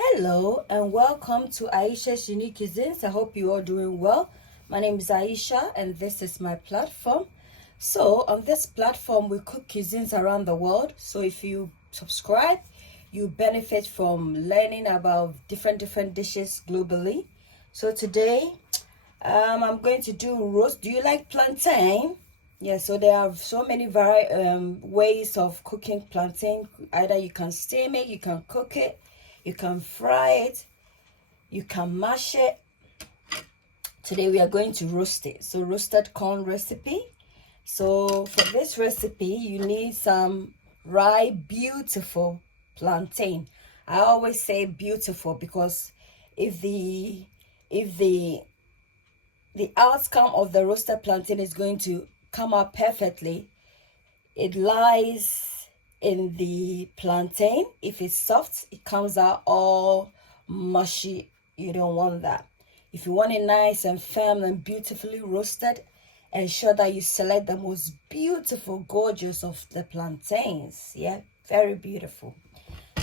Hello and welcome to Ayesha's Unique Cuisines. I hope you are doing well. My name is Ayesha and this is my platform. So on this platform we cook cuisines around the world. So if you subscribe, you benefit from learning about different dishes globally. So today I'm going to do roast. Do you like plantain? Yeah, so there are so many ways of cooking plantain. Either you can steam it, you can cook it, you can fry it, you can mash it. Today we are going to roast it. So roasted corn recipe. So for this recipe, you need some beautiful plantain. I always say beautiful because if the outcome of the roasted plantain is going to come out perfectly, it lies in the plantain. If it's soft, it comes out all mushy. You don't want that. If you want it nice and firm and beautifully roasted, ensure that you select the most beautiful, gorgeous of the plantains. Yeah, very beautiful.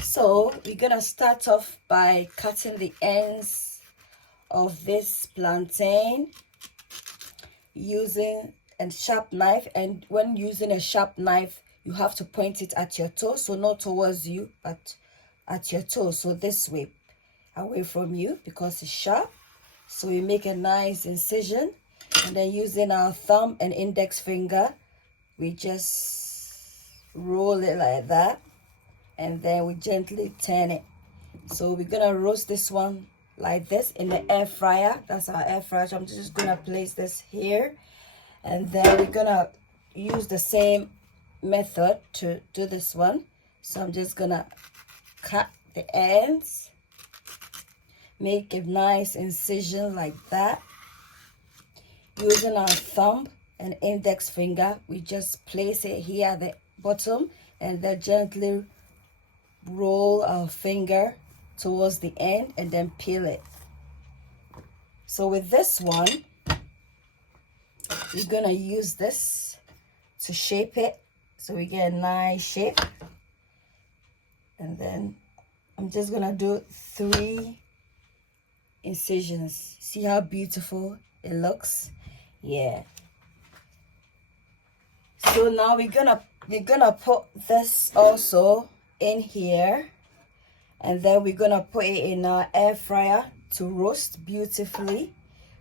So we're gonna start off by cutting the ends of this plantain using a sharp knife. And when using a sharp knife, you have to point it at your toe, so not towards you but at your toe, so this way, away from you, because it's sharp. So we make a nice incision, and then using our thumb and index finger, we just roll it like that, and then we gently turn it. So we're gonna roast this one like this in the air fryer. That's our air fryer. So I'm just gonna place this here, and then we're gonna use the same method to do this one. So I'm just gonna cut the ends, make a nice incision like that. Using our thumb and index finger, we just place it here at the bottom, and then gently roll our finger towards the end and then peel it. So with this one, we're gonna use this to shape it so we get a nice shape. And then I'm just gonna do 3 incisions. See how beautiful it looks? Yeah. So now we're gonna put this also in here, and then we're gonna put it in our air fryer to roast beautifully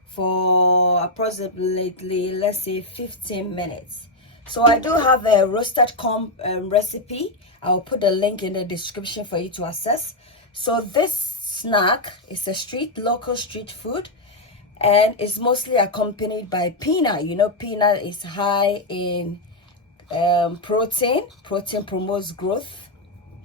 for approximately, let's say, 15 minutes. So I do have a roasted corn recipe. I'll put the link in the description for you to access. So this snack is a local street food, and it's mostly accompanied by peanut. You know, peanut is high in protein. Protein promotes growth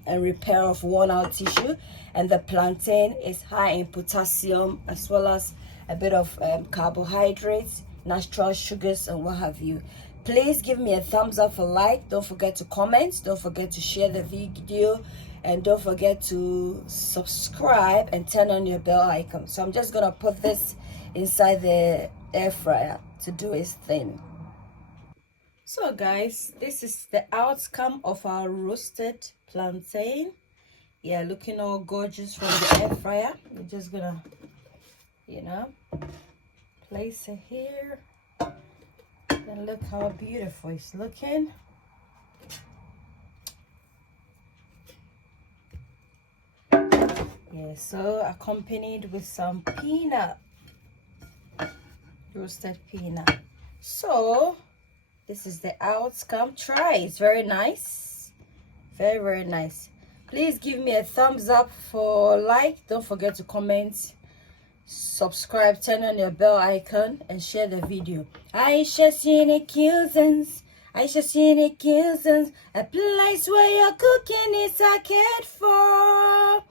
and repair of worn out tissue, and the plantain is high in potassium, as well as a bit of carbohydrates, natural sugars, and what have you. Please give me a thumbs up for like. Don't forget to comment, don't forget to share the video, and don't forget to subscribe and turn on your bell icon. So I'm just gonna put this inside the air fryer to do its thing. So guys, this is the outcome of our roasted plantain. Yeah, looking all gorgeous from the air fryer. We're just gonna, place it here, and look how beautiful it's looking. Yeah, so accompanied with some peanut, roasted peanut. So this is the outcome. Try, it's very nice, very nice. Please give me a thumbs up for like. Don't forget to comment, subscribe, turn on your bell icon, and share the video. Ayesha's Unique Cuisines, Ayesha's Unique Cuisines, a place where your cooking is cared for.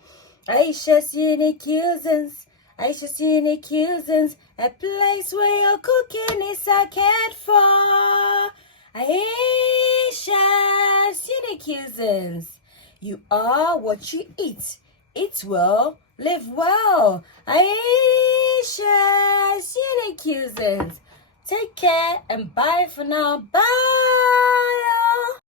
Ayesha's Unique Cuisines, Ayesha's Unique Cuisines, a place where your cooking is cared for. Ayesha's Unique Cuisines. You are what you eat. Eat well, live well. Ayesha's Unique Cuisines. Take care and bye for now. Bye.